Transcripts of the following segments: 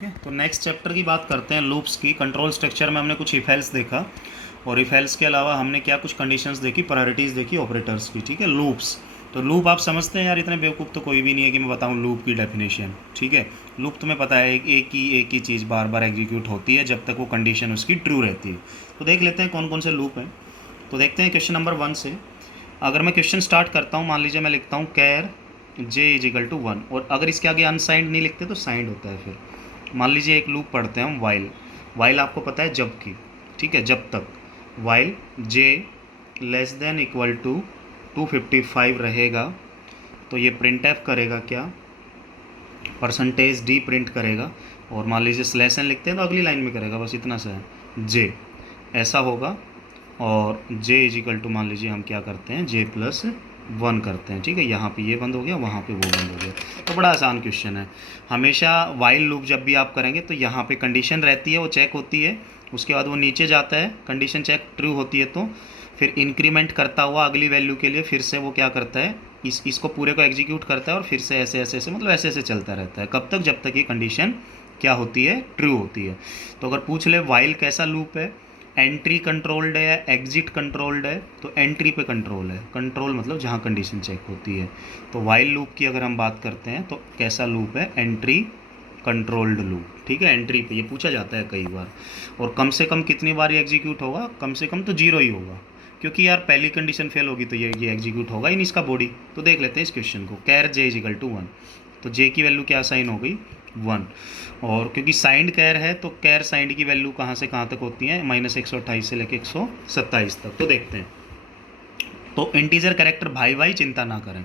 ठीक है, तो नेक्स्ट चैप्टर की बात करते हैं लूप्स की। कंट्रोल स्ट्रक्चर में हमने कुछ इफ एल्स देखा और इफ एल्स के अलावा हमने क्या कुछ कंडीशंस देखी, प्रायोरिटीज़ देखी ऑपरेटर्स की। ठीक है, लूप्स। तो लूप आप समझते हैं यार, इतने बेवकूफ़ तो कोई भी नहीं है कि मैं बताऊं लूप की डेफिनेशन। ठीक है, लूप तुम्हें पता है एक ही चीज़ बार बार एग्जीक्यूट होती है जब तक वो कंडीशन उसकी ट्रू रहती है। तो देख लेते हैं कौन कौन से लूप हैं। तो देखते हैं क्वेश्चन नंबर 1 से। अगर मैं क्वेश्चन स्टार्ट करता हूँ, मान लीजिए मैं लिखता हूँ कैर जे इज इक्वल टू 1, और अगर इसके आगे अनसाइंड नहीं लिखते तो साइंड होता है। फिर मान लीजिए एक लूप पढ़ते हैं हम वाइल। वाइल आपको पता है जब की। ठीक है, जब तक while J less than equal to 255 रहेगा तो ये प्रिंट एफ करेगा क्या, परसेंटेज डी प्रिंट करेगा, और मान लीजिए स्लैश एन लिखते हैं तो अगली लाइन में करेगा, बस इतना सा है जे, ऐसा होगा। और जे इज इक्वल टू मान लीजिए हम क्या करते हैं जे प्लस 1 करते हैं। ठीक है, यहाँ पे ये बंद हो गया, वहाँ पे वो बंद हो गया। तो बड़ा आसान क्वेश्चन है। हमेशा वाइल लूप जब भी आप करेंगे तो यहाँ पे कंडीशन रहती है, वो चेक होती है, उसके बाद वो नीचे जाता है, कंडीशन चेक ट्रू होती है तो फिर इंक्रीमेंट करता हुआ अगली वैल्यू के लिए फिर से वो क्या करता है, इसको पूरे को एग्जीक्यूट करता है और फिर से ऐसे ऐसे ऐसे मतलब ऐसे ऐसे चलता रहता है। कब तक, जब तक ये कंडीशन क्या होती है, ट्रू होती है। तो अगर पूछ ले वाइल कैसा लूप है, एंट्री कंट्रोल्ड है या एग्जिट कंट्रोल्ड है, तो एंट्री पे कंट्रोल है। कंट्रोल मतलब जहाँ कंडीशन चेक होती है। तो वाइल लूप की अगर हम बात करते हैं तो कैसा लूप है, एंट्री कंट्रोल्ड लूप। ठीक है, एंट्री पे ये पूछा जाता है कई बार। और कम से कम कितनी बार ये एग्जीक्यूट होगा, कम से कम तो 0 ही होगा, क्योंकि यार पहली कंडीशन फेल होगी तो ये एग्जीक्यूट होगा ही नहीं इसका बॉडी। तो देख लेते हैं इस क्वेश्चन को, कैर जे इज इक्वल टू 1, तो जे की वैल्यू क्या साइन हो गई 1। और क्योंकि साइंड कैर है तो कैर साइंड की वैल्यू कहाँ से कहाँ तक होती है, -128 से लेकर 127 तक। तो देखते हैं। तो इंटीजर कैरेक्टर भाई भाई चिंता ना करें।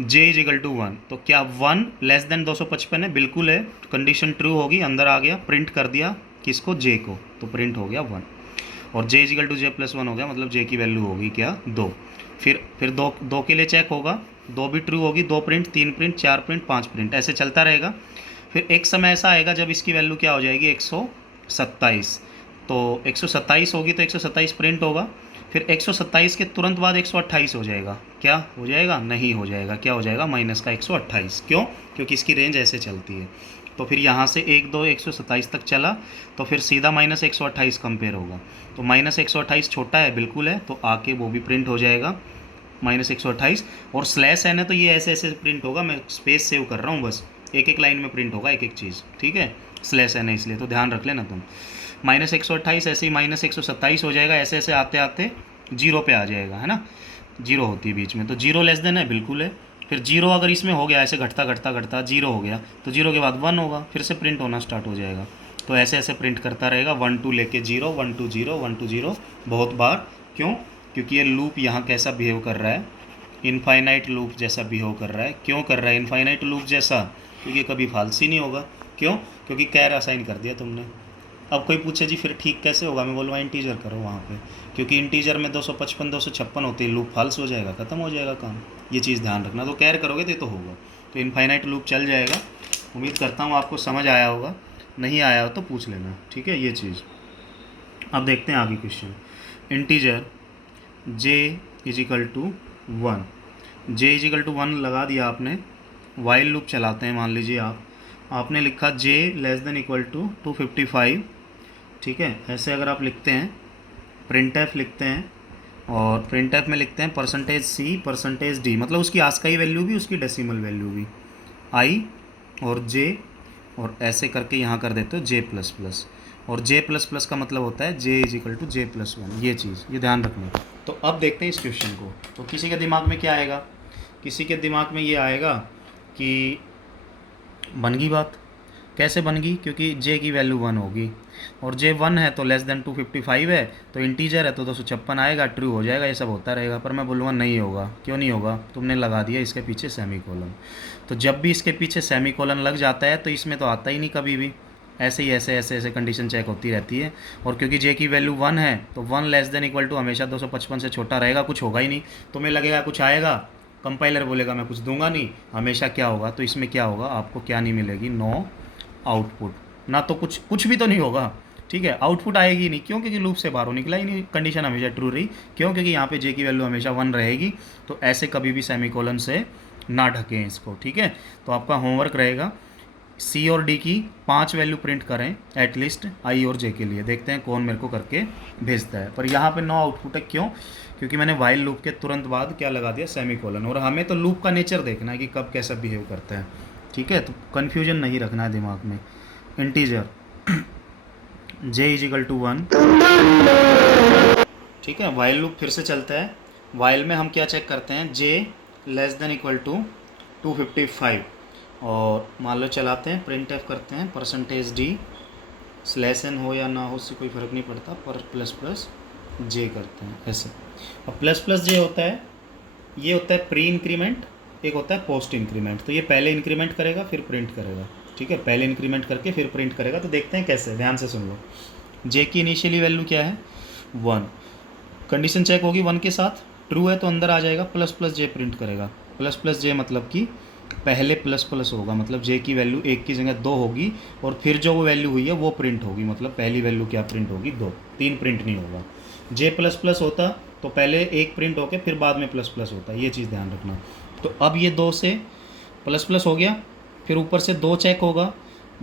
जे इज इक्वल टू 1, तो क्या 1 लेस देन 255 है, बिल्कुल है। कंडीशन ट्रू होगी, अंदर आ गया, प्रिंट कर दिया किसको, जे को, तो प्रिंट हो गया 1। और J equal to J plus 1 हो गया, मतलब जे की वैल्यू होगी क्या 2। फिर दो के लिए चेक होगा, 2 भी ट्रू होगी, 2 प्रिंट, 3 प्रिंट, 4 प्रिंट, 5 प्रिंट, ऐसे चलता रहेगा। फिर एक समय ऐसा आएगा जब इसकी वैल्यू क्या हो जाएगी 127। तो 127 होगी तो 127 प्रिंट होगा। फिर 127 के तुरंत बाद 128 हो जाएगा, क्या हो जाएगा, नहीं हो जाएगा, क्या हो जाएगा माइनस का 128। क्यों, क्योंकि इसकी रेंज ऐसे चलती है। तो फिर यहाँ से 1 2 127 तक चला तो फिर सीधा -128 कंपेयर होगा। तो -128 छोटा है, बिल्कुल है, तो आके वो भी प्रिंट हो जाएगा -128। और स्लैश एन है तो ये ऐसे ऐसे प्रिंट होगा, मैं स्पेस सेव कर रहा हूँ बस, एक एक लाइन में प्रिंट होगा एक एक चीज़। ठीक है, स्लैश एन है इसलिए, तो ध्यान रख लेना तुम। -128 ऐसे ही -127 हो जाएगा, ऐसे ऐसे आते आते 0 पे आ जाएगा, है ना, 0 होती है बीच में, तो 0 लेस देन है, बिल्कुल है। फिर 0 अगर इसमें हो गया, ऐसे घटता घटता घटता 0 हो गया, तो 0 के बाद 1 होगा, फिर से प्रिंट होना स्टार्ट हो जाएगा। तो ऐसे ऐसे प्रिंट करता रहेगा, 1 2 लेके 0 1 2 0 1 2 0 बहुत बार। क्यों, क्योंकि ये लूप यहाँ कैसा बिहेव कर रहा है, इनफाइनाइट लूप जैसा बिहेव कर रहा है। क्यों कर रहा है इनफाइनाइट लूप जैसा, क्योंकि कभी फाल्स ही नहीं होगा। क्यों, क्योंकि कैर असाइन कर दिया तुमने। अब कोई पूछे जी फिर ठीक कैसे होगा, मैं बोलूँगा इंटीजर करो वहाँ पे, क्योंकि इंटीजर में 255 256 होती है, लूप फाल्स हो जाएगा, ख़त्म हो जाएगा काम। ये चीज़ ध्यान रखना। तो कैर करोगे तो ये तो होगा, तो इनफाइनाइट लूप चल जाएगा। उम्मीद करता हूँ आपको समझ आया होगा, नहीं आया हो तो पूछ लेना। ठीक है, ये चीज़। अब देखते हैं आगे question. Integer J is equal to 1, J is equal to 1 लगा दिया आपने। वाइल लूप चलाते हैं, मान लीजिए आपने लिखा जे लेस देन इक्वल टू 255। ठीक है, ऐसे अगर आप लिखते हैं, प्रिंट एफ लिखते हैं, और प्रिंट एफ में लिखते हैं %c %d, मतलब उसकी आस्काई वैल्यू भी उसकी डेसिमल वैल्यू भी, आई और जे, और ऐसे करके यहाँ कर देते हो जे प्लस प्लस। और जे प्लस प्लस का मतलब होता है j is equal to J plus 1, ये चीज़ ये ध्यान रखना। तो अब देखते हैं इस क्वेश्चन को। तो किसी के दिमाग में क्या आएगा, किसी के दिमाग में ये आएगा कि बन गई बात। कैसे बन गई, क्योंकि जे की वैल्यू 1 होगी, और जे 1 है तो लेस देन 255 है, तो इंटीजर है तो 256 आएगा, ट्रू हो जाएगा, ये सब होता रहेगा। पर मैं बोलूँगा नहीं होगा। क्यों नहीं होगा, तुमने लगा दिया इसके पीछे सेमीकोलन। तो जब भी इसके पीछे सेमीकोलन लग जाता है तो इसमें तो आता ही नहीं कभी भी, ऐसे ही ऐसे ऐसे ऐसे कंडीशन चेक होती रहती है। और क्योंकि जे की वैल्यू 1 है तो 1 लेस देन इक्वल टू हमेशा 255 से छोटा रहेगा, कुछ होगा ही नहीं। तुम्हें लगेगा कुछ आएगा, कंपाइलर बोलेगा मैं कुछ दूंगा नहीं, हमेशा क्या होगा, तो इसमें क्या होगा, आपको क्या नहीं मिलेगी, नो आउटपुट, ना तो कुछ भी तो नहीं होगा। ठीक है, आउटपुट आएगी नहीं, क्यों, क्योंकि लूप से बाहर हो निकला ही नहीं, कंडीशन हमेशा ट्रू रही। क्यों, क्योंकि यहाँ पे जे की वैल्यू हमेशा 1 रहेगी। तो ऐसे कभी भी सेमीकोलन से ना ढकें इसको। ठीक है, तो आपका होमवर्क रहेगा, सी और डी की 5 वैल्यू प्रिंट करें एटलीस्ट आई और जे के लिए, देखते हैं कौन मेरे को करके भेजता है। पर यहाँ पे 9 आउटपुट है, क्यों? क्योंकि मैंने वाइल लूप के तुरंत बाद क्या लगा दिया, सेमीकोलन। और हमें तो लूप का नेचर देखना है कि कब कैसा बिहेव करता है, ठीक है? तो कन्फ्यूजन नहीं रखना है दिमाग में। Integer J is equal to 1, ठीक है। वाइल लूप फिर से चलता है। वाइल में हम क्या चेक करते हैं, जे लेस देन इक्वल टू 255, और मान लो चलाते हैं, प्रिंट एफ करते हैं, परसेंटेज डी स्लैश एन हो या ना हो उससे कोई फ़र्क नहीं पड़ता, पर प्लस प्लस जे करते हैं ऐसे। अब प्लस प्लस जे होता है, ये होता है प्री इंक्रीमेंट, एक होता है पोस्ट इंक्रीमेंट। तो ये पहले इंक्रीमेंट करेगा फिर प्रिंट करेगा, ठीक है? पहले इंक्रीमेंट करके फिर प्रिंट करेगा। तो देखते हैं कैसे, ध्यान से सुन लो। जे की इनिशियली वैल्यू क्या है, 1। कंडीशन चेक होगी 1 के साथ, ट्रू है तो अंदर आ जाएगा, प्लस प्लस जे प्रिंट करेगा। प्लस प्लस जे मतलब कि पहले प्लस प्लस होगा, मतलब जे की वैल्यू 1 की जगह 2 होगी, और फिर जो वो वैल्यू हुई है वो प्रिंट होगी, मतलब पहली वैल्यू क्या प्रिंट होगी, 2, 3 प्रिंट नहीं होगा। जे प्लस प्लस होता तो पहले 1 प्रिंट होके फिर बाद में प्लस प्लस होता, ये चीज़ ध्यान रखना। तो अब ये 2 से प्लस प्लस हो गया, फिर ऊपर से 2 चेक होगा,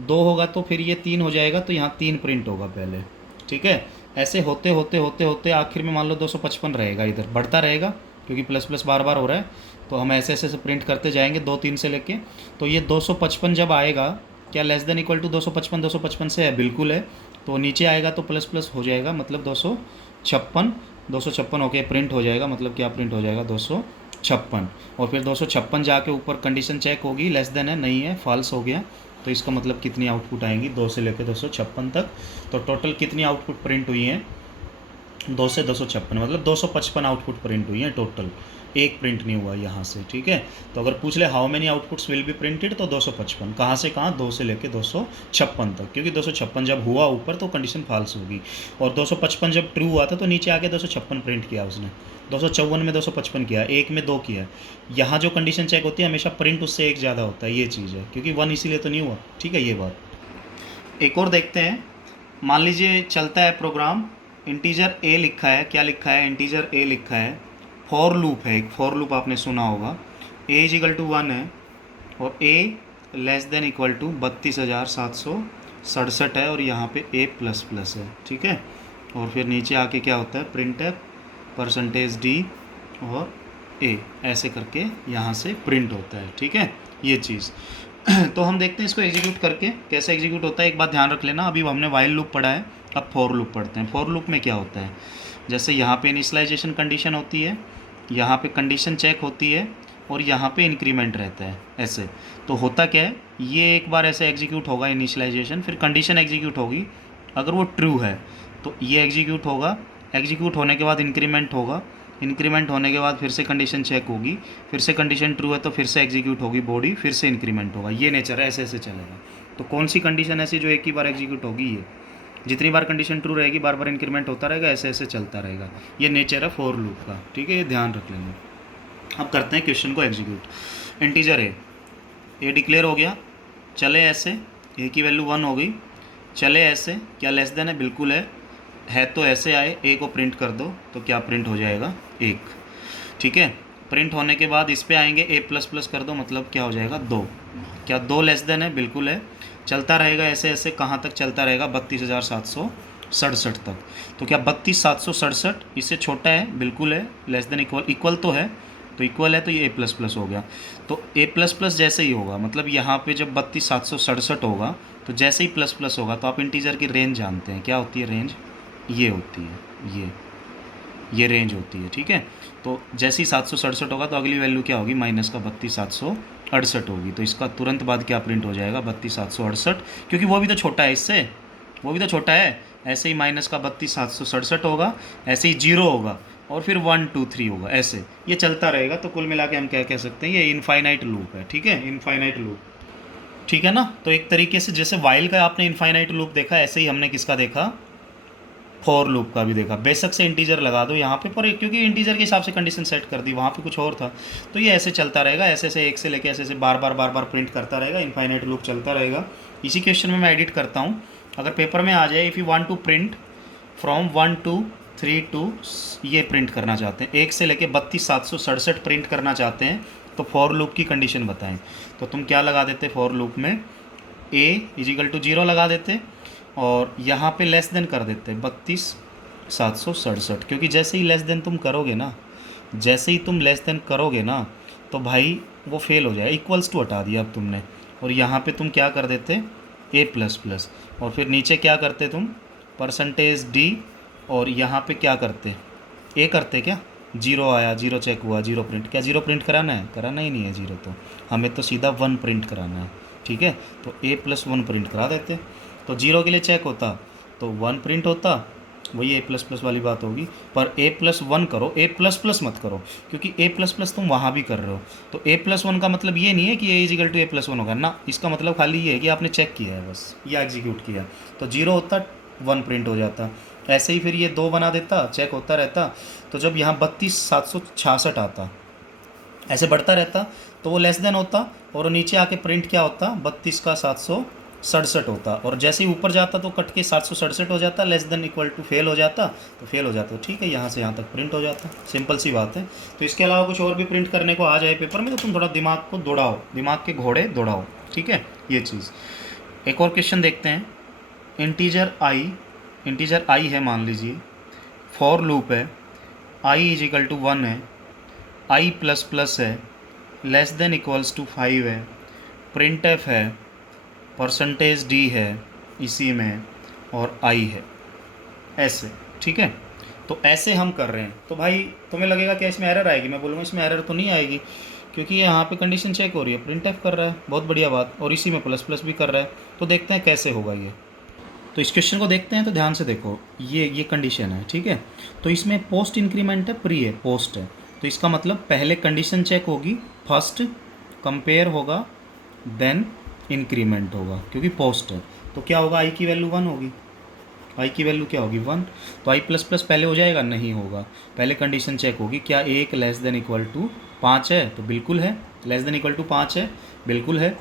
2 होगा तो फिर ये 3 हो जाएगा, तो यहाँ 3 प्रिंट होगा पहले, ठीक है? ऐसे होते होते होते होते आखिर में मान लो 255 रहेगा, इधर बढ़ता रहेगा क्योंकि प्लस प्लस बार बार हो रहा है। तो हम ऐसे ऐसे प्रिंट करते जाएंगे 2 3 से लेके, तो ये 255 जब आएगा, क्या लेस देन इक्वल टू 255, 255 से है, बिल्कुल है। तो नीचे आएगा तो प्लस प्लस हो जाएगा, मतलब 256, 256 होके प्रिंट हो जाएगा, मतलब क्या प्रिंट हो जाएगा, 256। और फिर 256 जाके ऊपर कंडीशन चेक होगी, लेस देन है, नहीं है, फॉल्स हो गया। तो इसका मतलब कितनी आउटपुट आएंगी, 2 से लेकर 256 तक। तो टोटल कितनी आउटपुट प्रिंट हुई है, 2 से 256, मतलब 255 आउटपुट प्रिंट हुई है टोटल, एक प्रिंट नहीं हुआ यहाँ से, ठीक है? तो अगर पूछ ले how many outputs will be printed, तो 255, कहाँ से कहाँ, 2 से लेके 256 तक, क्योंकि 256 जब हुआ ऊपर तो कंडीशन फॉल्स होगी, और 255 जब ट्रू हुआ था तो नीचे आके 256 प्रिंट किया उसने, 254 में 255 किया, एक में 2 किया। यहाँ जो कंडीशन चेक होती है हमेशा प्रिंट उससे एक ज़्यादा होता है, ये चीज़ है, क्योंकि 1 इसीलिए तो नहीं हुआ, ठीक है? ये बात। एक और देखते हैं, मान लीजिए चलता है प्रोग्राम, इंटीजर ए लिखा है, क्या लिखा है, इंटीजर ए लिखा है, फॉर लूप है, एक फॉर लूप आपने सुना होगा, ए इज इक्वल टू 1 है, और ए लेस देन इक्वल टू 32,767 है, और यहाँ पे ए प्लस प्लस है, ठीक है? और फिर नीचे आके क्या होता है, प्रिंट है, परसेंटेज डी और ए, ऐसे करके यहाँ से प्रिंट होता है, ठीक है? ये चीज़। तो हम देखते हैं इसको एग्जीक्यूट करके कैसे एग्जीक्यूट होता है। एक बात ध्यान रख लेना, अभी हमने वाइल लूप पढ़ा है, अब फॉर लूप पढ़ते हैं। फॉर लूप में क्या होता है, जैसे यहाँ पे इनिशियलाइजेशन कंडीशन होती है, यहाँ पे कंडीशन चेक होती है, और यहाँ पे इंक्रीमेंट रहता है, ऐसे। तो होता क्या है, ये एक बार ऐसे एग्जीक्यूट होगा इनिशियलाइजेशन, फिर कंडीशन एग्जीक्यूट होगी, अगर वो ट्रू है तो ये एग्जीक्यूट होगा, एग्जीक्यूट होने के बाद इंक्रीमेंट होगा, इंक्रीमेंट होने के बाद फिर से कंडीशन चेक होगी, फिर से कंडीशन ट्रू है तो फिर से एग्जीक्यूट होगी बॉडी, फिर से इंक्रीमेंट होगा, ये नेचर है, ऐसे ऐसे चलेगा। तो कौन सी कंडीशन ऐसी जो एक ही बार एग्जीक्यूट होगी, ये जितनी बार कंडीशन ट्रू रहेगी बार बार इंक्रीमेंट होता रहेगा, ऐसे ऐसे चलता रहेगा, ये नेचर है फॉर लूप का, ठीक है? ये ध्यान रख लेंगे। अब करते हैं क्वेश्चन को एग्जीक्यूट। इंटीजर ए डिक्लेयर हो गया, चले ऐसे, ए की वैल्यू 1 हो गई, चले ऐसे, क्या लेस देन है, बिल्कुल है तो ऐसे आए, ए को प्रिंट कर दो, तो क्या प्रिंट हो जाएगा, 1, ठीक है? प्रिंट होने के बाद इस पे आएंगे, ए प्लस प्लस कर दो, मतलब क्या हो जाएगा, 2, क्या 2 लेस देन है, बिल्कुल है, चलता रहेगा ऐसे ऐसे, कहाँ तक चलता रहेगा, 32,767 तक। तो क्या 32,767 इससे छोटा है, बिल्कुल है, लेस देन इक्वल, इक्वल तो है, तो इक्वल है तो ये ए प्लस प्लस हो गया। तो ए प्लस प्लस जैसे ही होगा, मतलब यहाँ पे जब 32,767 होगा तो जैसे ही प्लस प्लस होगा, तो आप इंटीजर की रेंज जानते हैं, क्या होती है रेंज, ये होती है, ये रेंज होती है, ठीक है? तो जैसे ही 767 होगा तो अगली वैल्यू क्या होगी, माइनस का 32,768 होगी, तो इसका तुरंत बाद क्या प्रिंट हो जाएगा, 32,768, क्योंकि वो भी तो छोटा है इससे, वो भी तो छोटा है। ऐसे ही माइनस का 32,767 होगा, ऐसे ही 0 होगा, और फिर 1 2 3 होगा, ऐसे ये चलता रहेगा। तो कुल मिला के हम क्या कह सकते हैं, ये इनफाइनाइट लूप है, ठीक है? इनफाइनाइट लूप, ठीक है ना? तो एक तरीके से जैसे वाइल का आपने इनफाइनाइट लूप देखा, ऐसे ही हमने किसका देखा, फॉर लूप का भी देखा। बेशक से इंटीजर लगा दो यहाँ पे, पर क्योंकि इंटीजर के हिसाब से कंडीशन सेट कर दी, वहाँ पे कुछ और था, तो ये ऐसे चलता रहेगा, ऐसे ऐसे एक से लेके ऐसे ऐसे बार बार प्रिंट करता रहेगा, इनफाइनाइट लूप चलता रहेगा। इसी क्वेश्चन में मैं एडिट करता हूँ, अगर पेपर में आ जाए, if you want to print from 1 to 3 to, ये प्रिंट करना चाहते हैं, 1 से लेके 32,767 प्रिंट करना चाहते हैं, तो फॉर लूप की कंडीशन बताएं। तो तुम क्या लगा देते फॉर लूप में, a = 0 लगा देते और यहाँ पे लेस देन कर देते 32,767, क्योंकि जैसे ही लेस देन तुम करोगे ना, जैसे ही तुम लेस देन करोगे ना तो भाई वो फेल हो जाए। इक्वल्स टू हटा दिया अब तुमने, और यहाँ पे तुम क्या कर देते a++, और फिर नीचे क्या करते तुम %d, और यहाँ पे क्या करते ए करते क्या, 0 आया, 0 चेक हुआ, 0 प्रिंट, क्या 0 प्रिंट कराना है, कराना ही नहीं है 0, तो हमें तो सीधा 1 प्रिंट कराना है। ठीक है, तो a+1 प्रिंट करा देते, तो 0 के लिए चेक होता तो 1 प्रिंट होता, वही a++ वाली बात होगी। पर a+1 करो, a++ मत करो, क्योंकि a++ तुम वहाँ भी कर रहे हो। तो a+1 का मतलब ये नहीं है कि a = a+1 होगा ना, इसका मतलब खाली ये है कि आपने चेक किया है बस, या एग्जीक्यूट किया। तो 0 होता, 1 प्रिंट हो जाता। ऐसे ही फिर ये 2 बना देता, चेक होता रहता। तो जब यहाँ 32,766 आता, ऐसे बढ़ता रहता, तो वो लेस देन होता, और नीचे आके प्रिंट क्या होता 32,767 होता, और जैसे ही ऊपर जाता तो कट के 767 हो जाता, less than equal to fail हो जाता, तो फेल हो जाता। ठीक है, यहाँ से यहाँ तक प्रिंट हो जाता, सिंपल सी बात है। तो इसके अलावा कुछ और भी प्रिंट करने को आ जाए पेपर में तो तुम थोड़ा दिमाग को दौड़ाओ, दिमाग के घोड़े दौड़ाओ। ठीक है, ये चीज़। एक और क्वेश्चन देखते हैं। इंटीजर आई है मान लीजिए, फॉर लूप है, i = 1 है, i++ है, लेस देन इक्वल्स टू 5 है, प्रिंट एफ है, %d है इसी में, और i है, ऐसे। ठीक है, तो ऐसे हम कर रहे हैं। तो भाई तुम्हें लगेगा क्या इसमें एरर आएगी, मैं बोलूँगा इसमें एरर तो नहीं आएगी, क्योंकि यहाँ पे कंडीशन चेक हो रही है, प्रिंट एफ कर रहा है, बहुत बढ़िया बात, और इसी में ++ भी कर रहा है। तो देखते हैं कैसे होगा ये। तो इस क्वेश्चन को देखते हैं, तो ध्यान से देखो, ये कंडीशन है। ठीक है, तो इसमें पोस्ट इंक्रीमेंट है, प्री है, पोस्ट है, तो इसका मतलब पहले कंडीशन चेक होगी, फर्स्ट कंपेयर होगा, देन इंक्रीमेंट होगा, क्योंकि पोस्ट है। तो क्या होगा, आई की वैल्यू 1 होगी, आई की वैल्यू क्या होगी 1, तो i++ पहले हो जाएगा, नहीं होगा, पहले कंडीशन चेक होगी, क्या 1 लेस देन इक्वल टू 5 है, तो बिल्कुल है, लेस देन इक्वल टू 5 है, बिल्कुल है,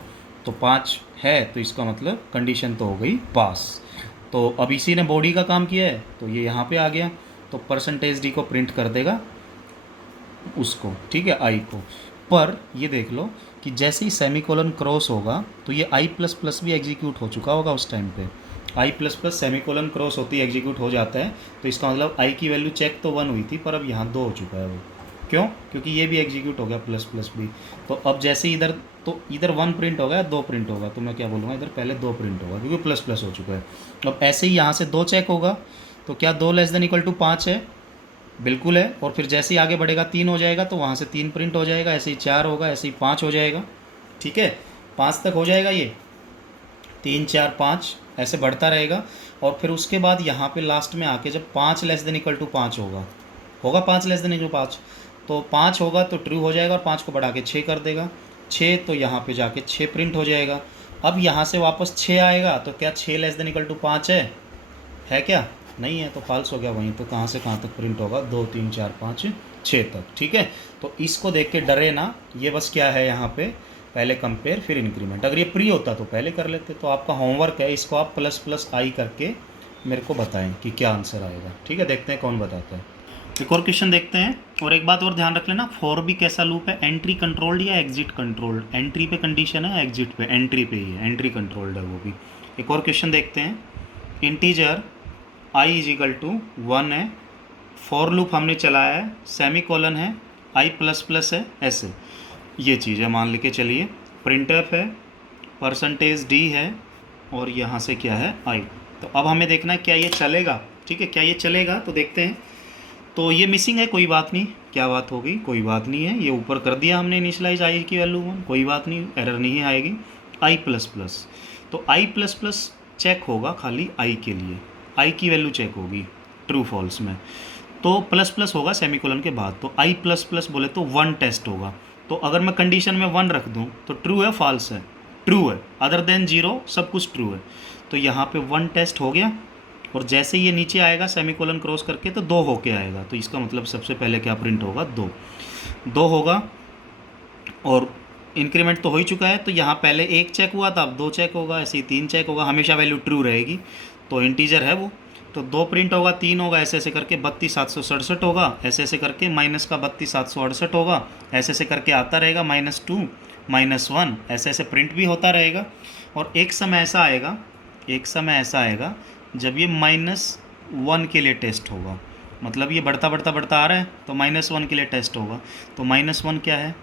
तो 5 है, तो इसका मतलब कंडीशन तो हो गई पास। तो अब इसी ने बॉडी का काम किया है, तो ये यहाँ पे आ गया, तो %d को प्रिंट कर देगा उसको, ठीक है, आई को। पर ये देख लो कि जैसे ही सेमीकोलन क्रॉस होगा तो ये i++ भी एग्जीक्यूट हो चुका होगा उस टाइम पे, i++ सेमीकोलन क्रॉस होती एग्जीक्यूट हो जाता है, तो इसका मतलब i की वैल्यू चेक तो 1 हुई थी, पर अब यहाँ 2 हो चुका है वो, क्यों, क्योंकि ये भी एग्जीक्यूट हो गया ++ भी। तो अब जैसे इधर, तो इधर 1 प्रिंट होगा, 2 प्रिंट होगा, तो मैं क्या बोलूँगा, इधर पहले 2 प्रिंट होगा, क्योंकि ++ हो चुका है। अब ऐसे ही यहाँ से 2 चेक होगा, तो क्या 2 लेस देन इक्वल टू 5 है, बिल्कुल है, और फिर जैसे ही आगे बढ़ेगा 3 हो जाएगा, तो वहाँ से 3 प्रिंट हो जाएगा, ऐसे ही 4 होगा, ऐसे ही 5 हो जाएगा। ठीक है, 5 तक हो जाएगा, ये 3 4 5 ऐसे बढ़ता रहेगा, और फिर उसके बाद यहाँ पे लास्ट में आके जब 5 लेस देन इक्वल टू 5 होगा, 5 लेस देन इक्वल टू 5, तो 5 होगा तो ट्रू हो जाएगा, और 5 को बढ़ा के 6 कर देगा, 6, तो यहाँ पे जाके 6 प्रिंट हो जाएगा। अब यहाँ से वापस 6 आएगा, तो क्या 6 लेस देन इक्वल टू 5 है क्या, नहीं है, तो फाल्स हो गया वहीं, तो कहाँ से कहाँ तक प्रिंट होगा, 2 3 4 5 6 तक। ठीक है, तो इसको देख के डरे ना, ये बस क्या है यहाँ पे, पहले कंपेयर फिर इंक्रीमेंट। अगर ये प्री होता तो पहले कर लेते। तो आपका होमवर्क है, इसको आप ++i करके मेरे को बताएं कि क्या आंसर आएगा। ठीक है, देखते हैं कौन बताता है। एक और क्वेश्चन देखते हैं। और एक बात और ध्यान रख लेना, फॉर भी कैसा लूप है, एंट्री कंट्रोल्ड या एग्जिट कंट्रोल्ड, एंट्री पे कंडीशन है, एग्जिट पे, एंट्री पे ही है, एंट्री कंट्रोल्ड है वो भी। एक और क्वेश्चन देखते हैं। इंटीजर i = 1 है, फॉर लूप हमने चलाया है, सेमीकोलन है, i++ है, ऐसे ये चीज़ है मान लेके चलिए, प्रिंटफ है, %d है, और यहाँ से क्या है i। तो अब हमें देखना है क्या ये चलेगा। ठीक है, क्या ये चलेगा, तो देखते हैं। तो ये मिसिंग है, कोई बात नहीं, क्या बात हो गई, कोई बात नहीं है, ये ऊपर कर दिया हमने इनिशलाइज i की वैल्यू 1, कोई बात नहीं, एरर नहीं आएगी। i++, तो i++ चेक होगा खाली i के लिए, i की वैल्यू चेक होगी ट्रू फॉल्स में, तो ++ होगा सेमीकोलन के बाद, तो i++ बोले तो 1 टेस्ट होगा। तो अगर मैं कंडीशन में 1 रख दूं तो ट्रू है फॉल्स है, ट्रू है, अदर देन 0 सब कुछ ट्रू है। तो यहाँ पे 1 टेस्ट हो गया, और जैसे ये नीचे आएगा सेमीकोलन क्रॉस करके तो 2 होके आएगा, तो इसका मतलब सबसे पहले क्या प्रिंट होगा, 2 होगा, और इंक्रीमेंट तो हो ही चुका है, तो यहाँ पहले 1 चेक हुआ था, अब 2 चेक होगा, ऐसे ही 3 चेक होगा, हमेशा वैल्यू ट्रू रहेगी, तो इंटीजर है वो, तो 2 प्रिंट होगा, 3 होगा, ऐसे ऐसे करके 32,767 होगा, ऐसे ऐसे करके माइनस का 32,768 होगा, ऐसे ऐसे करके आता रहेगा -2, -1 ऐसे ऐसे प्रिंट भी होता रहेगा। और एक समय ऐसा आएगा, जब ये -1 के लिए टेस्ट होगा, मतलब ये बढ़ता बढ़ता बढ़ता आ रहा है तो -1 के लिए टेस्ट होगा। तो -1 क्या है,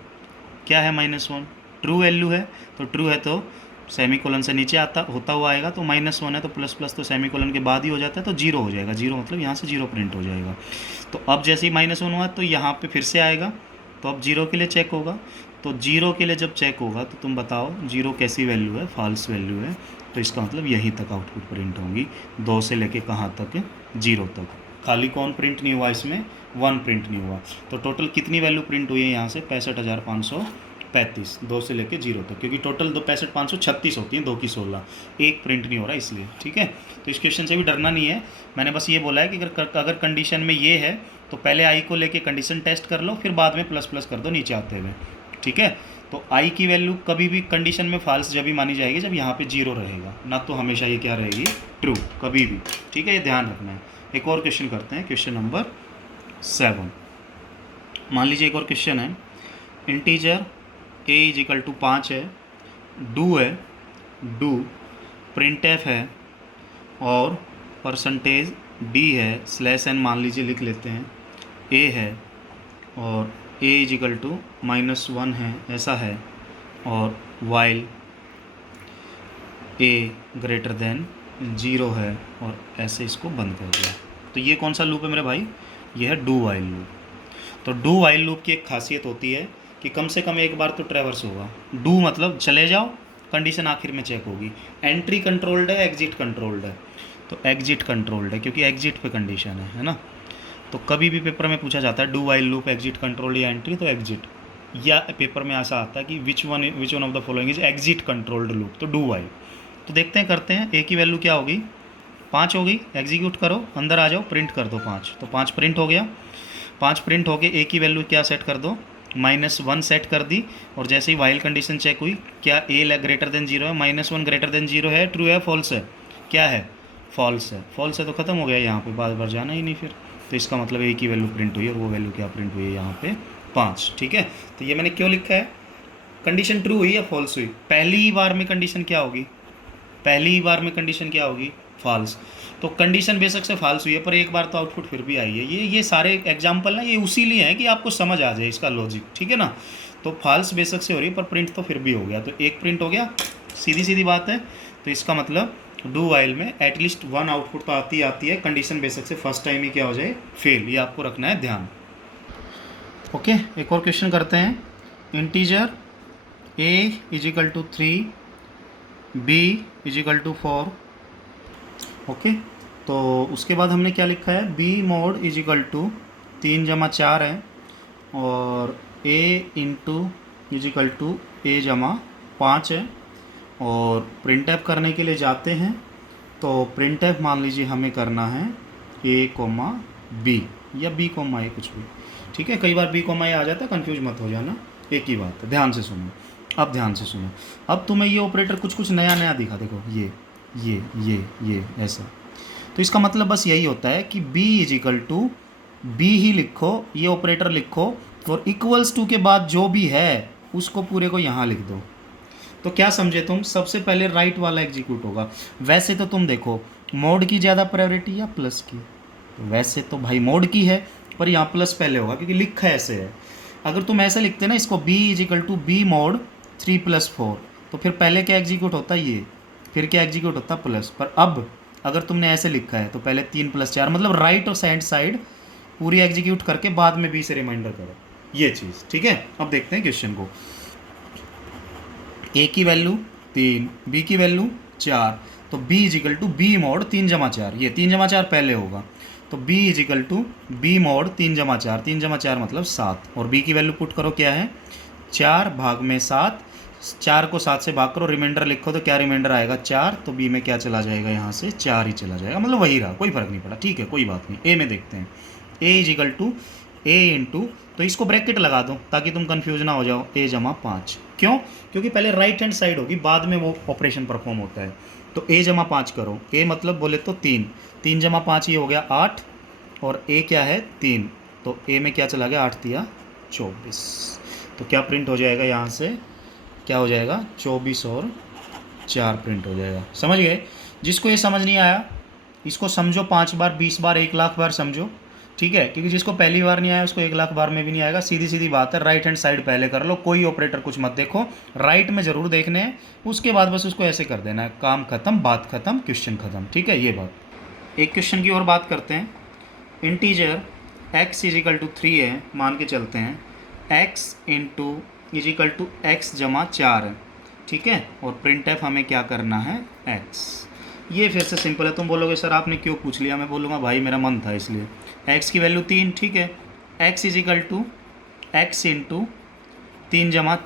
-1 ट्रू वैल्यू है, तो ट्रू है तो सेमीकोलन से नीचे होता हुआ आएगा, तो -1 है तो प्लस प्लस तो सेमीकोलन के बाद ही हो जाता है, तो 0 हो जाएगा। 0 मतलब यहाँ से 0 प्रिंट हो जाएगा। तो अब जैसे ही -1 हुआ तो यहाँ पे फिर से आएगा, तो अब 0 के लिए चेक होगा। तो 0 के लिए जब चेक होगा तो तुम बताओ 0 कैसी वैल्यू है, फॉल्स वैल्यू है, तो इसका मतलब यहीं तक आउटपुट प्रिंट होगी, 2 से लेके कहाँ तक, 0 तक। खाली कौन प्रिंट नहीं हुआ इसमें, 1 प्रिंट नहीं हुआ। तो टोटल कितनी वैल्यू प्रिंट हुई है यहाँ से, 65,535, 2 से लेके 0 तक, क्योंकि टोटल 65,536 होती हैं, 2 की 16, एक प्रिंट नहीं हो रहा इसलिए। ठीक है, तो इस क्वेश्चन से भी डरना नहीं है, मैंने बस ये बोला है कि अगर कंडीशन में ये है तो पहले आई को लेके कंडीशन टेस्ट कर लो, फिर बाद में प्लस प्लस कर दो नीचे आते हुए। ठीक है, तो आई की वैल्यू कभी भी कंडीशन में फॉल्स जब भी मानी जाएगी जब यहाँ पे 0 रहेगा, ना तो हमेशा ये क्या रहेगी, ट्रू, कभी भी। ठीक है, ये ध्यान रखना है। एक और क्वेश्चन करते हैं, क्वेश्चन नंबर 7। मान लीजिए एक और क्वेश्चन है, इंटीजर a = 5 है, डू प्रिंट एफ है और परसेंटेज d है, /n मान लीजिए लिख लेते हैं, a है और a = -1 है, ऐसा है, और वाइल a > 0 है, और ऐसे इसको बंद कर दिया। तो ये कौन सा लूप है मेरे भाई, ये है डू वाइल लूप। तो डू वाइल लूप की एक खासियत होती है कि कम से कम एक बार तो ट्रैवर्स होगा। डू मतलब चले जाओ, कंडीशन आखिर में चेक होगी। एंट्री कंट्रोल्ड है, एग्जिट कंट्रोल्ड है, तो एग्जिट कंट्रोल्ड है क्योंकि एग्जिट पे कंडीशन है ना। तो कभी भी पेपर में पूछा जाता है do while loop exit controlled या एंट्री, तो एग्जिट, या पेपर में ऐसा आता है कि which one of the following is exit controlled loop, तो डू वाइल। तो देखते हैं, करते हैं। ए की वैल्यू क्या होगी, 5 होगी, एग्जीक्यूट करो, अंदर आ जाओ, प्रिंट कर दो 5, तो 5 प्रिंट हो गया। 5 प्रिंट हो गए, ए की वैल्यू क्या सेट कर दो, -1 सेट कर दी, और जैसे ही वाइल कंडीशन चेक हुई, क्या ए > 0 है, -1 > 0 है, ट्रू है, फॉल्स है, क्या है, फॉल्स है। फॉल्स है तो ख़त्म हो गया, यहाँ पे बार बार जाना ही नहीं फिर। तो इसका मतलब ए की वैल्यू प्रिंट हुई है, और वो वैल्यू क्या प्रिंट हुई है यहाँ पे, 5। ठीक है, तो ये मैंने क्यों लिखा है, कंडीशन ट्रू हुई या फॉल्स हुई, पहली बार में कंडीशन क्या होगी, फॉल्स। तो कंडीशन बेशक से फॉल्स हुई है, पर एक बार तो आउटपुट फिर भी आई है। ये सारे एग्जाम्पल ना ये उसी लिए हैं कि आपको समझ आ जाए इसका लॉजिक। ठीक है ना, तो फॉल्स बेशक से हो रही है पर प्रिंट तो फिर भी हो गया, तो एक प्रिंट हो गया, सीधी सीधी बात है। तो इसका मतलब डू वाइल में एटलीस्ट 1 आउटपुट तो आती है, कंडीशन बेशक से फर्स्ट टाइम ही क्या हो जाए, फेल, ये आपको रखना है ध्यान। ओके, एक और क्वेश्चन करते हैं, इंटीजर a = 3, b = 4। ओके, तो उसके बाद हमने क्या लिखा है, b mod = 3 + 4 है, और a = a 5 है, और प्रिंट एफ करने के लिए जाते हैं, तो प्रिंट एफ मान लीजिए हमें करना है a, b या b, a कुछ भी। ठीक है, कई बार b, a आ जाता है, कंफ्यूज मत हो जाना, एक ही बात है, ध्यान से सुनो। अब ध्यान से सुनो, अब तुम्हें ये ऑपरेटर कुछ नया दिखा, देखो ये ऐसा। तो इसका मतलब बस यही होता है कि b = b ही लिखो, ये ऑपरेटर लिखो, और =2 के बाद जो भी है उसको पूरे को यहाँ लिख दो। तो क्या समझे तुम, सबसे पहले राइट वाला एग्जीक्यूट होगा। वैसे तो तुम देखो, मोड की ज़्यादा प्रायोरिटी या प्लस की, तो वैसे तो भाई मोड की है, पर यहाँ प्लस पहले होगा क्योंकि लिखा ऐसे है। अगर तुम ऐसे लिखते ना इसको, b = b mod 3 + 4, तो फिर पहले क्या एग्जीक्यूट होता है ये, फिर क्या एग्जीक्यूट होता प्लस। पर अब अगर तुमने ऐसे लिखा है तो पहले 3 + 4, मतलब राइट और साइड पूरी एग्जीक्यूट करके बाद में b से रिमाइंडर करो, ये चीज़। ठीक है, अब देखते हैं क्वेश्चन को। a की वैल्यू 3, b की वैल्यू 4, तो b = b mod 3 + 4, ये 3 + 4 पहले होगा, तो b = b mod 3 + 4, 3 + 4 मतलब 7, और b की वैल्यू पुट करो, क्या है 4 भाग में 7, 4 को 7 से भाग करो, रिमाइंडर लिखो, तो क्या रिमाइंडर आएगा 4, तो b में क्या चला जाएगा, यहाँ से 4 ही चला जाएगा, मतलब वही रहा, कोई फ़र्क नहीं पड़ा। ठीक है, कोई बात नहीं। a में देखते हैं, a = a तो इसको ब्रैकेट लगा दो ताकि तुम कंफ्यूज ना हो जाओ, a = 5, क्यों, क्योंकि पहले राइट हैंड साइड होगी, बाद में वो ऑपरेशन परफॉर्म होता है। तो a = 5 करो, a मतलब बोले तो 3, 3 + 5 ये हो गया 8, और a क्या है 3, तो a में क्या चला गया 8 × 3 = 24, तो क्या प्रिंट हो जाएगा यहाँ से क्या हो जाएगा 24 और 4 प्रिंट हो जाएगा। समझ गए? जिसको ये समझ नहीं आया इसको समझो 5 बार 20 बार 1,00,000 बार समझो, ठीक है, क्योंकि जिसको पहली बार नहीं आया उसको 1,00,000 बार में भी नहीं आएगा। सीधी सीधी बात है, राइट हैंड साइड पहले कर लो, कोई ऑपरेटर कुछ मत देखो, राइट में ज़रूर देखने हैं, उसके बाद बस उसको ऐसे कर देना है, काम खत्म, बात खत्म, क्वेश्चन खत्म, ठीक है। ये बात। एक क्वेश्चन की और बात करते हैं। इंटीजर x इजिकल टू 3 है, मान के चलते हैं, x into equal to X जमा 4 है, ठीक है, और प्रिंट एफ हमें क्या करना है x। ये फिर से सिंपल है। तुम बोलोगे सर आपने क्यों पूछ लिया, मैं बोलूँगा भाई मेरा मन था इसलिए। x की वैल्यू 3, ठीक है, x equal to X into 3 जमा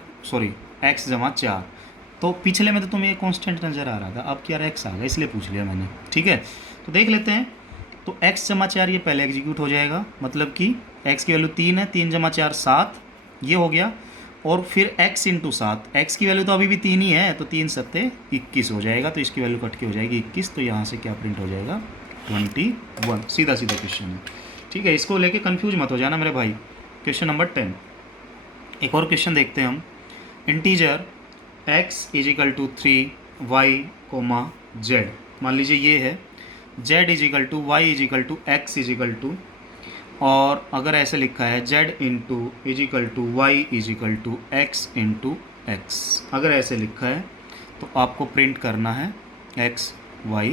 x जमा 4। तो पिछले में तो तुम्हें ये कांस्टेंट नज़र आ रहा था, अब क्या x आ गया, इसलिए पूछ लिया मैंने, ठीक है। तो देख लेते हैं। तो x जमा 4 ये पहले एग्जीक्यूट हो जाएगा, मतलब कि x की वैल्यू 3 है, 3 जमा 4 7, ये हो गया। और फिर x इंटू 7, एक्स की वैल्यू तो अभी भी 3 ही है, तो 3 सत्ते 21 हो जाएगा, तो इसकी वैल्यू कट के हो जाएगी 21, तो यहाँ से क्या प्रिंट हो जाएगा 21। सीधा सीधा क्वेश्चन है, ठीक है, इसको लेके कंफ्यूज मत हो जाना मेरे भाई। Question number 10। एक और क्वेश्चन देखते हैं हम। Integer x equal to 3 y comma Z, मान लीजिए ये है, z is equal to Y equal to X equal to, और अगर ऐसे लिखा है z into equal to Y equal to X into X, अगर ऐसे लिखा है तो आपको प्रिंट करना है x y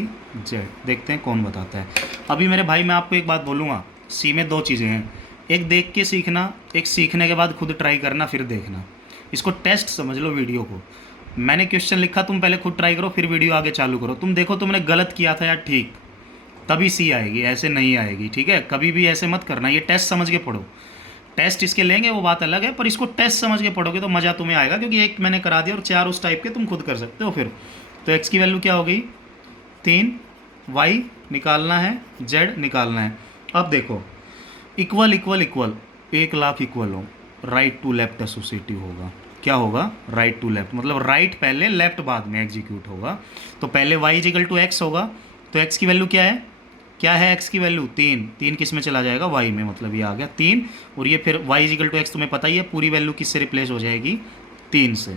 z। देखते हैं कौन बताता है। अभी मेरे भाई मैं आपको एक बात बोलूँगा, सी में 2 चीज़ें हैं, एक देख के सीखना, एक सीखने के बाद खुद ट्राई करना फिर देखना। इसको टेस्ट समझ लो वीडियो को। मैंने क्वेश्चन लिखा, तुम पहले खुद ट्राई करो, फिर वीडियो आगे चालू करो, तुम देखो तुमने गलत किया था या ठीक, तभी सी आएगी, ऐसे नहीं आएगी, ठीक है। कभी भी ऐसे मत करना, ये टेस्ट समझ के पढ़ो। टेस्ट इसके लेंगे वो बात अलग है, पर इसको टेस्ट समझ के पढ़ोगे तो मज़ा तुम्हें आएगा, क्योंकि एक मैंने करा दिया और 4 उस टाइप के तुम खुद कर सकते हो फिर। तो एक्स की वैल्यू क्या हो गई 3, वाई निकालना है, जेड निकालना है। अब देखो इक्वल इक्वल इक्वल, 1,00,000 इक्वल हो, राइट टू लेफ्ट एसोसिएटिव होगा। क्या होगा राइट टू लेफ्ट, मतलब राइट पहले लेफ्ट बाद में एग्जीक्यूट होगा। तो पहले y इजिकल टू एक्स होगा, तो x की वैल्यू क्या है x की वैल्यू 3 किस में चला जाएगा y में, मतलब ये आ गया 3, और ये फिर y इजिकल टू एक्स तुम्हें पता ही है, पूरी वैल्यू किससे रिप्लेस हो जाएगी 3 से,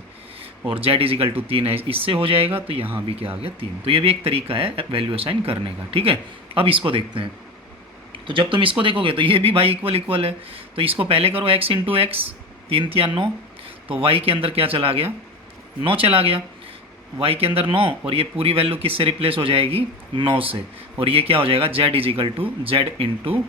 और z इजिकल टू 3 है इससे हो जाएगा, तो यहाँ भी क्या आ गया 3। तो ये भी एक तरीका है वैल्यू असाइन करने का, ठीक है। अब इसको देखते हैं। तो जब तुम इसको देखोगे तो ये भी भाई इक्वल इक्वल है, तो इसको पहले करो x इंटू एक्स, 3 3 9, तो y के अंदर क्या चला गया 9 चला गया, y के अंदर 9, और ये पूरी वैल्यू किससे रिप्लेस हो जाएगी 9 से, और ये क्या हो जाएगा z is equal to Z into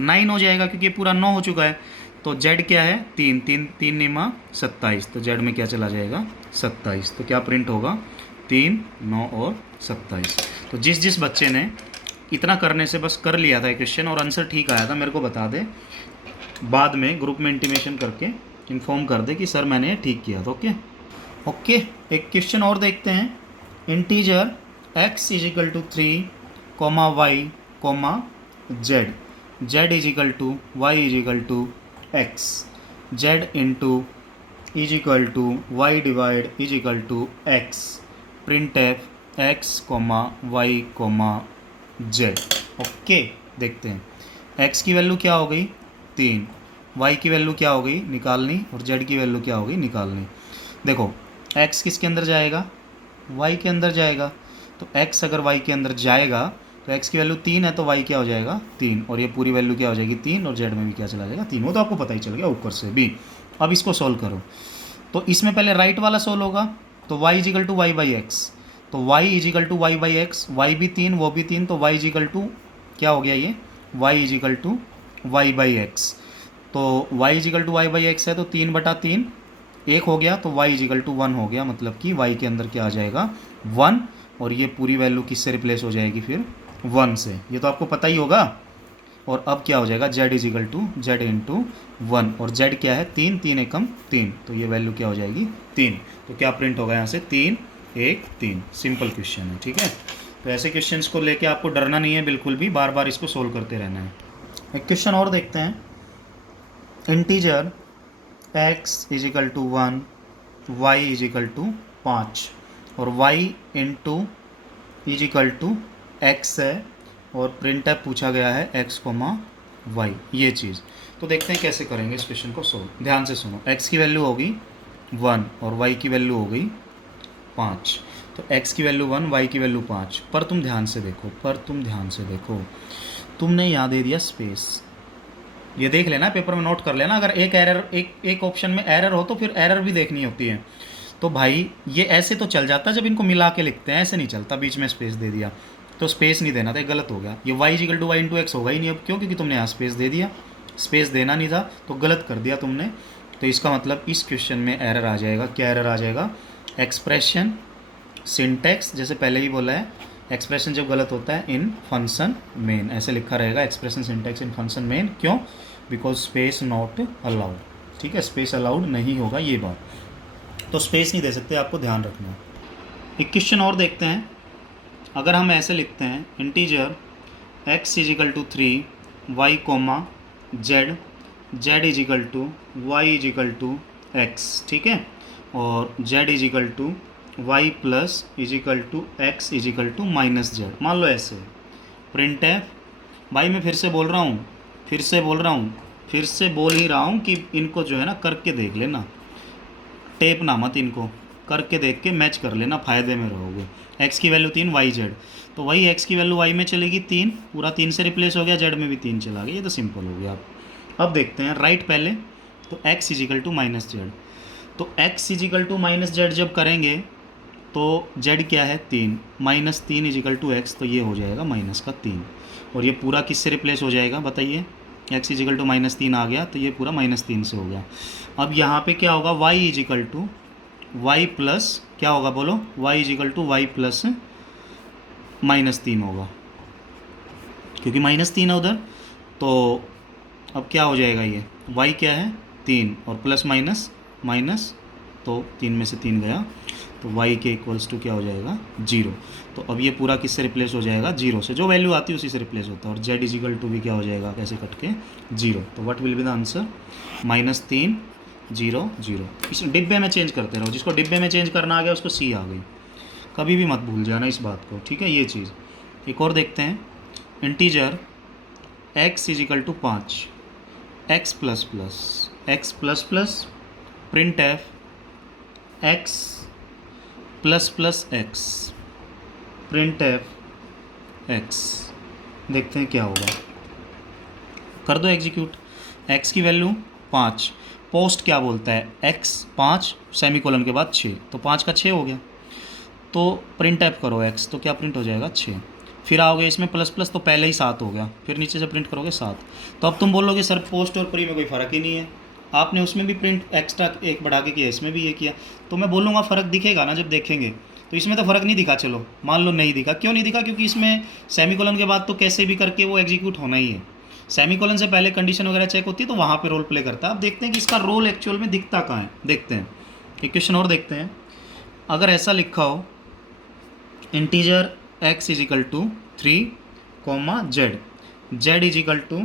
9 हो जाएगा, क्योंकि ये पूरा 9 हो चुका है। तो z क्या है 3 3 3 निमा 27, तो z में क्या चला जाएगा 27, तो क्या प्रिंट होगा 3 9 और 27। तो जिस बच्चे ने इतना करने से बस कर लिया था क्वेश्चन और आंसर ठीक आया था, मेरे को बता दे, बाद में ग्रुप में इंटीमेशन करके इन्फॉर्म कर दे कि सर मैंने ठीक किया था। ओके। एक क्वेश्चन और देखते हैं। Integer x equal to 3 comma Y comma Z, Z equal to Y equal to X, Z into equal to Y divide equal to X, print F X comma Y comma Z. Okay, देखते हैं x की value क्या हो गई 3, y की value क्या हो गई निकालनी, और z की वैल्यू क्या हो गई निकालनी। देखो x किसके अंदर जाएगा y के अंदर जाएगा, तो x अगर y के अंदर जाएगा तो x की वैल्यू 3 है, तो y क्या हो जाएगा 3, और ये पूरी वैल्यू क्या हो जाएगी 3, और z में भी क्या चला जाएगा 3, वो तो आपको पता ही चल गया ऊपर से भी। अब इसको सोल्व करो, तो इसमें पहले राइट वाला सोल्व होगा, तो y equal to Y by X, तो y equal to Y by X, Y भी 3 वो भी 3, तो y इजिकल टू क्या हो गया ये y equal to Y by X, तो y equal to Y by X है, तो 3/3 1 हो गया, तो y इजिकल टू 1 हो गया, मतलब कि y के अंदर क्या आ जाएगा 1, और ये पूरी वैल्यू किससे रिप्लेस हो जाएगी फिर 1 से, ये तो आपको पता ही होगा। और अब क्या हो जाएगा z is equal to Z into 1, और z क्या है 3 3 एकम 3, तो ये वैल्यू क्या हो जाएगी 3, तो क्या प्रिंट होगा यहाँ से 3 1 3। सिंपल क्वेश्चन है, ठीक है। तो ऐसे क्वेश्चंस को लेके आपको डरना नहीं है बिल्कुल भी, बार बार इसको सोल्व करते रहना है। एक क्वेश्चन और देखते हैं। Integer x equal to 1, y equal to 5, और y into equal to X है, और प्रिंट ऐप पूछा गया है x कोमा y, ये चीज़। तो देखते हैं कैसे करेंगे इस क्वेश्चन को सोल्व। ध्यान से सुनो, x की वैल्यू होगी 1 और y की वैल्यू हो गई 5। तो x की वैल्यू 1, y की वैल्यू 5। पर तुम ध्यान से देखो, तुमने यहाँ दे दिया स्पेस। ये देख लेना, पेपर में नोट कर लेना, अगर एक ऑप्शन में एरर हो तो फिर एरर भी देखनी होती है। तो भाई ये ऐसे तो चल जाता जब इनको मिला के लिखते हैं, ऐसे नहीं चलता, बीच में स्पेस दे दिया तो स्पेस नहीं देना था, ये गलत हो गया। ये y equal to Y into X होगा ही नहीं अब, क्यों? क्योंकि तुमने यहाँ स्पेस दे दिया, स्पेस देना नहीं था तो गलत कर दिया तुमने। तो इसका मतलब इस क्वेश्चन में एरर आ जाएगा। क्या एरर आ जाएगा? एक्सप्रेशन सिंटैक्स, जैसे पहले ही बोला है, एक्सप्रेशन जब गलत होता है इन फंक्शन मेन, ऐसे लिखा रहेगा एक्सप्रेशन सिंटैक्स इन फंक्शन मेन। क्यों? Because space not allowed. ठीक है, स्पेस अलाउड नहीं होगा ये बात, तो स्पेस नहीं दे सकते, आपको ध्यान रखना है। एक क्वेश्चन और देखते हैं। अगर हम ऐसे लिखते हैं integer x equal to 3 y comma Z, Z equal to Y equal to X, ठीक है, और z is equal to Y plus equal to X equal to minus Z, मान लो ऐसे। प्रिंट एफ, भाई मैं फिर से बोल रहा हूँ, फिर से बोल ही रहा हूँ कि इनको जो है ना करके देख लेना, टेप ना मत, इनको करके देख के मैच कर लेना, फ़ायदे में रहोगे। x की वैल्यू 3, y जेड, तो वही x की वैल्यू y में चलेगी 3, पूरा 3 से रिप्लेस हो गया, z में भी 3 चला गया, ये तो सिंपल हो गया। अब देखते हैं राइट पहले, तो x equal to minus Z, तो x equal to minus Z जब करेंगे तो z क्या है 3, माइनस 3 इजिकल टू एक्स, तो ये हो जाएगा माइनस का 3, और ये पूरा किससे रिप्लेस हो जाएगा बताइए? x इजिकल टू माइनस 3 आ गया, तो ये पूरा माइनस 3 से हो गया। अब यहाँ पे क्या होगा? y equal to Y plus, क्या होगा बोलो? y equal to Y plus minus 3 होगा, क्योंकि माइनस 3 है उधर। तो अब क्या हो जाएगा? ये y क्या है 3 और प्लस माइनस माइनस, तो 3 में से 3 गया, तो y के इक्वल्स टू क्या हो जाएगा? 0। तो अब ये पूरा किससे रिप्लेस हो जाएगा? 0 से, जो वैल्यू आती है उसी से रिप्लेस होता है, और z इजिकल टू भी क्या हो जाएगा कैसे कट के? 0। तो what will be the answer? -3 0 0। इस डिब्बे में चेंज करते रहो, जिसको डिब्बे में चेंज करना आ गया उसको सी आ गई, कभी भी मत भूल जाना इस बात को, ठीक है? ये चीज़। एक और देखते हैं, integer x equal to 5, x plus plus print F x plus plus X, print F x, देखते हैं क्या होगा। कर दो एग्जीक्यूट। x की वैल्यू 5, पोस्ट क्या बोलता है? x 5 सेमीकोलन के बाद 6, तो 5 का 6 हो गया। तो प्रिंट एफ करो x, तो क्या प्रिंट हो जाएगा? 6। फिर आओगे इसमें प्लस प्लस, तो पहले ही 7 हो गया, फिर नीचे से प्रिंट करोगे 7। तो अब तुम बोलोगे सर पोस्ट और प्री में कोई फ़र्क ही नहीं है, आपने उसमें भी प्रिंट एक्स्ट्रा एक बढ़ा के किया, इसमें भी ये किया, तो मैं बोलूँगा फ़र्क दिखेगा ना जब देखेंगे। तो इसमें तो फ़र्क नहीं दिखा, चलो मान लो नहीं दिखा। क्यों नहीं दिखा? क्योंकि इसमें सेमीकोलन के बाद तो कैसे भी करके वो एग्जीक्यूट होना ही है, सेमीकोलन से पहले कंडीशन वगैरह चेक होती है, तो वहाँ पे रोल प्ले करता है। अब देखते हैं कि इसका रोल एक्चुअल में दिखता कहाँ है, देखते हैं। एक क्वेश्चन और देखते हैं। अगर ऐसा लिखा हो integer x equal to 3 comma Z, Z equal to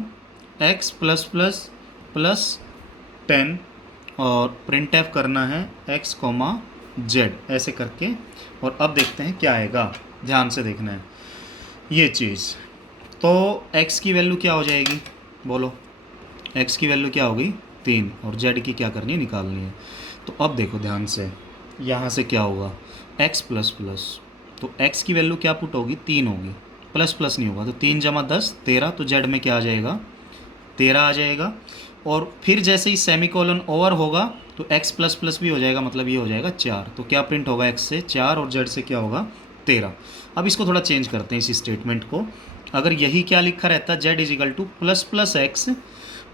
X plus plus plus 10, और प्रिंट एफ करना है x कोमा जेड, ऐसे करके। और अब देखते हैं क्या आएगा, ध्यान से देखना है ये चीज़। तो x की वैल्यू क्या हो जाएगी बोलो? x की वैल्यू क्या होगी? 3, और z की क्या करनी है? निकालनी है। तो अब देखो ध्यान से, यहाँ से क्या होगा? x प्लस प्लस, तो x की वैल्यू क्या पुट होगी? 3 होगी, प्लस प्लस नहीं होगा, तो 3 जमा 10 13, तो z में क्या आ जाएगा? 13 आ जाएगा। और फिर जैसे ही सेमीकोलन ओवर होगा तो x प्लस प्लस भी हो जाएगा, मतलब ये हो जाएगा 4, तो क्या प्रिंट होगा? x से 4 और z से क्या होगा? 13। अब इसको थोड़ा चेंज करते हैं इस स्टेटमेंट को। अगर यही क्या लिखा रहता z is equal to plus plus x,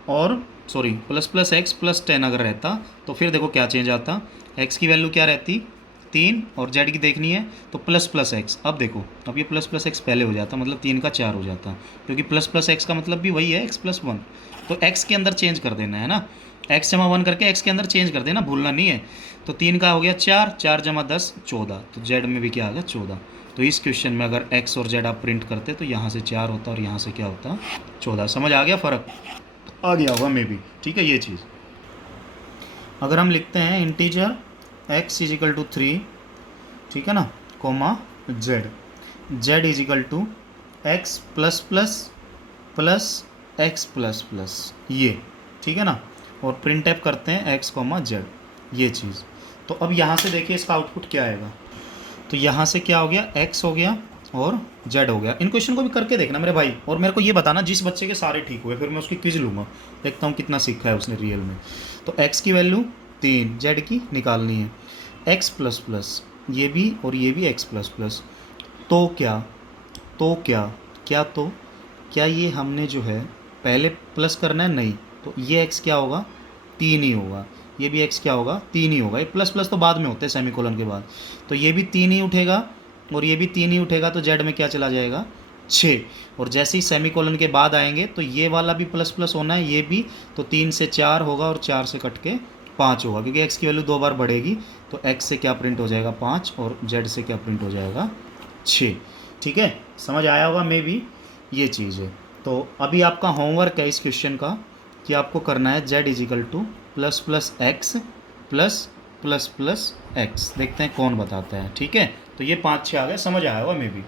और sorry plus plus x plus 10 अगर रहता, तो फिर देखो क्या चेंज आता, x की वैल्यू क्या रहती? 3, और z की देखनी है तो प्लस प्लस एक्स। अब देखो, अब ये प्लस प्लस एक्स पहले हो जाता, मतलब 3 का 4 हो जाता, क्योंकि प्लस प्लस एक्स का मतलब भी वही है x प्लस 1, तो x के अंदर चेंज कर देना है ना, x जमा 1 करके x के अंदर चेंज कर देना, भूलना नहीं है। तो 3 का हो गया 4, 4 जमा 10 14, तो z में भी क्या आ गया? 14। तो इस क्वेश्चन में अगर x और z आप प्रिंट करते तो यहाँ से 4 होता और यहाँ से क्या होता? 14। समझ आ गया फ़र्क? आ गया होगा मे बी, ठीक है ये चीज़। अगर हम लिखते हैं इंटीजर x इजिकल टू 3, ठीक है ना, comma z, z is equal to x plus plus plus x plus plus, ये ठीक है ना, और प्रिंट एप करते हैं x कोमा जेड, ये चीज़। तो अब यहाँ से देखिए इसका आउटपुट क्या आएगा। तो यहाँ से क्या हो गया, x हो गया और z हो गया। इन क्वेश्चन को भी करके देखना मेरे भाई, और मेरे को ये बताना जिस बच्चे के सारे ठीक हुए, फिर मैं उसकी क्विज लूँगा, देखता हूँ कितना सीखा है उसने रियल में। तो x की वैल्यू 3, z की निकालनी है, x प्लस प्लस ये भी और ये भी x प्लस प्लस। तो क्या, तो क्या, क्या तो क्या ये हमने जो है पहले प्लस करना है, नहीं, तो ये x क्या होगा, 3 ही होगा। ये भी x क्या होगा, 3 ही होगा। ये प्लस प्लस तो बाद में होते हैं सेमीकोलन के बाद। तो ये भी 3 ही उठेगा और ये भी 3 ही उठेगा, तो z में क्या चला जाएगा, 6। और जैसे ही सेमीकोलन के बाद आएंगे तो ये वाला भी प्लस प्लस होना है, ये भी, तो 3 से 4 होगा और 4 से कट के 5 होगा, क्योंकि x की वैल्यू 2 बार बढ़ेगी। तो x से क्या प्रिंट हो जाएगा, 5, और z से क्या प्रिंट हो जाएगा, 6। ठीक है, समझ आया होगा मे भी, ये चीज़ है। तो अभी आपका होमवर्क है इस क्वेश्चन का कि आपको करना है z is equal to plus plus x plus plus plus X. देखते हैं कौन बताता है। ठीक है, तो ये 5-6 आ गए, समझ आया होगा मे भी।